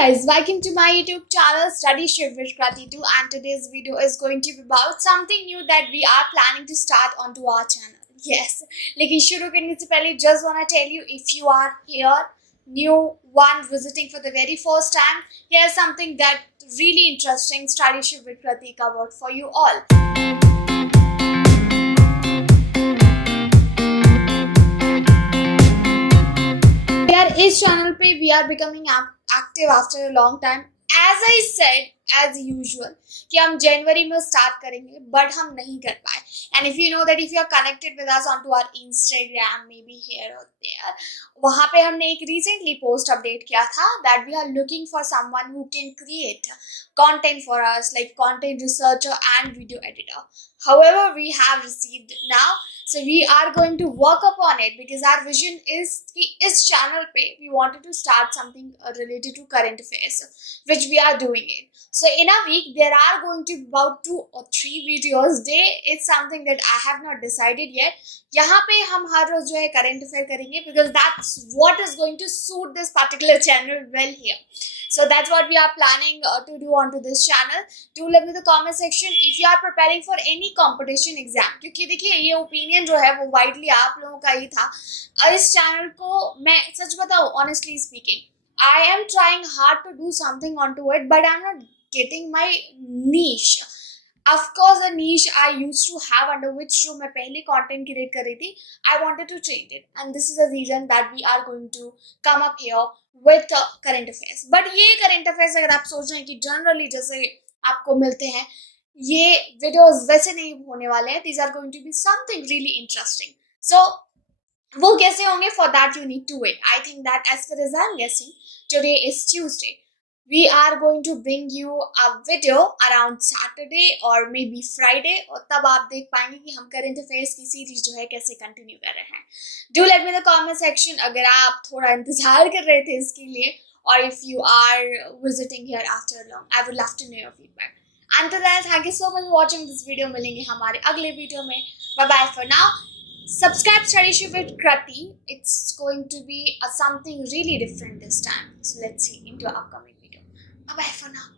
guys, welcome to my YouTube channel Studyship with Krati too, and today's video is going to be about something new that we are planning to start onto our channel. Yes, लेकिन शुरू करने से पहले just wanna tell you, if you are here, new one visiting for the very first time, here's something that really interesting Studyship with Krati covered for you all. इस channel पे we are becoming active after a long time. As I said as usual कि हम जनवरी में start करेंगे, but हम नहीं कर पाए. And if you know that if you are connected with us on to our Instagram, may be here और there, वहाँ पे हमने एक रिसेंटली पोस्ट अपडेट किया था that we are looking for someone who can create content for us, like content researcher and video editor. However, we have received now, so we are going to work upon it because our vision is कि इस channel पे we wanted to start something related to current affairs, which we are doing it. So in a week there are going to be about 2 or 3 videos day. It's something that I have not decided yet. यहाँ पे हम हर रोज जो है current affair करेंगे because that's what is going to suit this particular channel well here. So that's what we are planning to do onto this channel. Do let me know the comment section if you are preparing for any competition exam. क्योंकि देखिए ये opinion जो है वो widely आप लोगों का ही था. इस channel को मैं सच बताऊँ, honestly speaking, I am trying hard to do something onto it, but I'm not getting my niche. Of course, the niche I used to have under which जो मैं पहले content create कर रही थी, I wanted to change it, and this is the reason that we are going to come up here with current affairs. But ये current affairs अगर आप सोच रहे हैं कि generally जैसे आपको मिलते हैं, ये videos वैसे नहीं होने वाले हैं. These are going to be something really interesting. So वो कैसे होंगे? For that you need to wait. I think that as far as I'm guessing, today is Tuesday. We are going to bring you a video around Saturday or maybe Friday, और तब आप देख पाएंगे कि हम करंट अफेयर्स की series जो है कैसे कंटिन्यू कर रहे हैं. Do let me the comment section अगर आप थोड़ा इंतजार कर रहे थे इसके लिए, और if you are visiting here after long, I would love to know your feedback. Until then, thank you so much for watching this video. मिलेंगे हमारे अगले वीडियो में. Bye bye for now. Subscribe Studyship with Krati. It's going to be something really different this time. So let's see into our upcoming video. Bye bye for now.